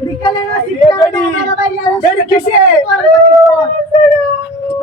বিকালে না শিক্ষা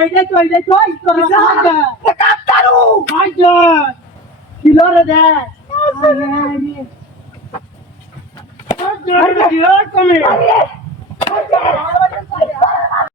এটা তো এটা তো ইতরা হাগা কাপতারু কিলোরে দে হাগা হাগা কমে